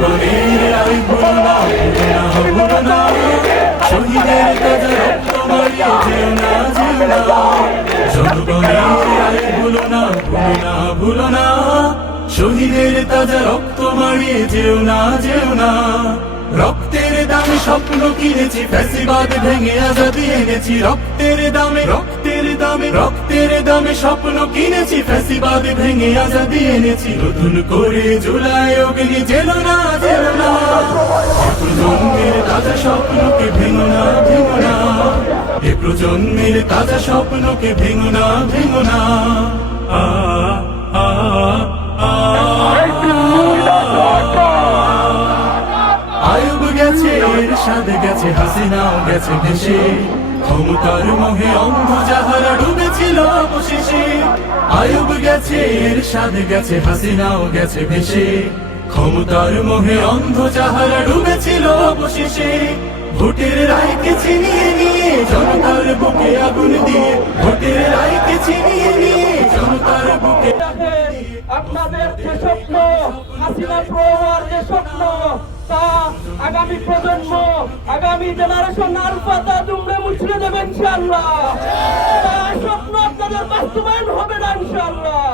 জনগণের আয় ভুলো না, ভুলো না, শহীদের তাজা রক্ত মারিয়ে যেও না, যেও না। জনগণের আয় ভুলো না, ভুলো না, শহীদের তাজা রক্ত মারিয়ে যেও না, যেও না। রক্তের দামে স্বপ্ন কিনেছি, ফ্যাসিবাদ ভেঙে আজাদি এনেছি। রক্তের দামে, রক্তের দামে, রক্তের দামে স্বপ্ন কিনেছি, ফ্যাসিবাদ ভেঙে আজাদি এনেছি। নতুন করে জুলাই অগ্নি জেলো না, জেলো না। এ প্রজন্মের তাজা স্বপ্নকে ভেঙো না, ভেঙো না। এ প্রজন্মের তাজা স্বপ্নকে ভেঙো না, ভেঙো না। আ আ আ আয়ুব গেছে, এরশাদ গেছে, হাসিনাও গেছে ভেসে। ক্ষমতার মোহে অন্ধ যাহারা ডুবেছিল অবশেষে। আয়ুব গেছে, এরশাদ গেছে, হাসিনাও গেছে ভেসে। ক্ষমতার মোহে অন্ধ যাহারা ডুবেছিল অবশেষে। ভোটের রায়কে ছিনিয়ে নিয়ে জনতার বুকে আগুন দিয়ে, ভোটের রায়কে ছিনিয়ে নিয়ে জনতার বুকে। আপনাদের যে স্বপ্ন, হাসিনা প্রহার যে স্বপ্ন, তা আগামী প্রজন্ম, আগামী জেনারেশন আলফাতা দুমড়ে মুছড়ে দেবে ইনশাআল্লাহ। তা স্বপ্ন আপনাদের বাস্তবায়ন হবে না ইনশাআল্লাহ।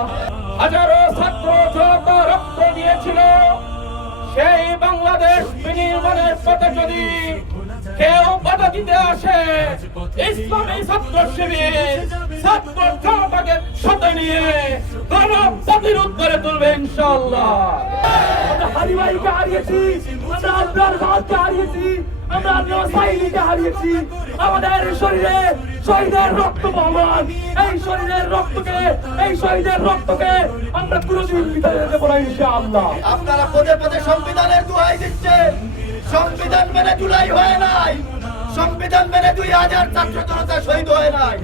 হাজারো ছাত্র জনতা রক্ত দিয়েছিল, সেই বাংলাদেশ বিনির্মাণের পথে যদি কেউ বাধা দিতে আসে, ইসলামী ছাত্র শিবির ছাত্র জনতাকে সাথে নিয়ে প্রতিরোধ করে তুলবে ইনশাআল্লাহ। আমরা হারিমাইকে হারিয়েছি, আমরা আব্দুল রাজ্জাককে হারিয়েছি, আমরা সাইদিকে হারিয়েছি। আমাদের শরীরে শহীদের রক্ত বহমান, এই শরীরের রক্তকে, এই শহীদের রক্তকে আমরা কোনোদিন বিদায় দেব না ইনশাআল্লাহ। আপনারা পদে পদে সংবিধানের দোহাই দিচ্ছেন। সংবিধান মেনে জুলাই হয় নাই, সংবিধান মেনে 2000 ছাত্র জনতা শহীদ হয় নাই,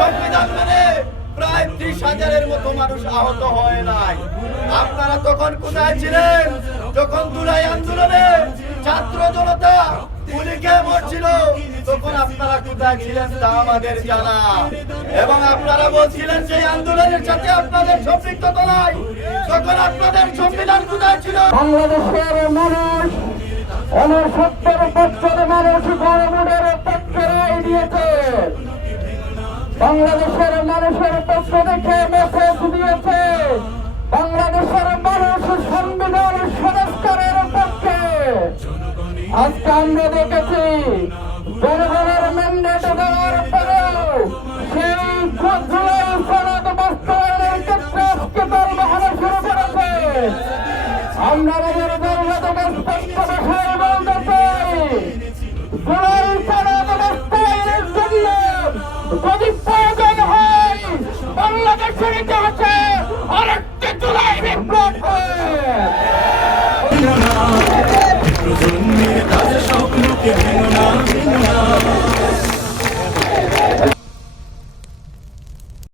সংবিধান মেনে প্রায় 30,000-এর মতো মানুষ আহত হয় নাই। আপনারা তখন কোথায় ছিলেন যখন জুলাই আন্দোলনে ছাত্র জনতা গুলিকে মরছিল? তখন আপনারা কোথায় ছিলেন তা আমাদের জানা। এবং আপনারা বলছিলেন সেই আন্দোলনের সাথে আপনাদের সম্পৃক্ততা নাই, তখন আপনাদের সংবিধান কোথায় ছিল? বাংলাদেশের মানুষ 69 বছরের মানুষ গণভোটের পক্ষে রায় দিয়েছে। বাংলাদেশের মানুষের পক্ষ থেকে মেসেজ দিয়েছে। বাংলাদেশের মানুষ সংবিধান সংস্কারের পক্ষে। আজকে আমরা দেখেছি জনগণের ম্যান্ডেট দেওয়ার পরেও সেই জুলাই সনদ বাস্তবায়নের ক্ষেত্রে আজকে তার বাহানা শুরু করেছে। আমরা আমাদের দলগত স্পষ্ট ভাষায় বলতে চাই, জুলাই সনদ বাস্তবায়নের জন্য যদি প্রয়োজন হয় বাংলাদেশের ইতিহাসে আরেকটি জুলাই বিপ্লব হয়।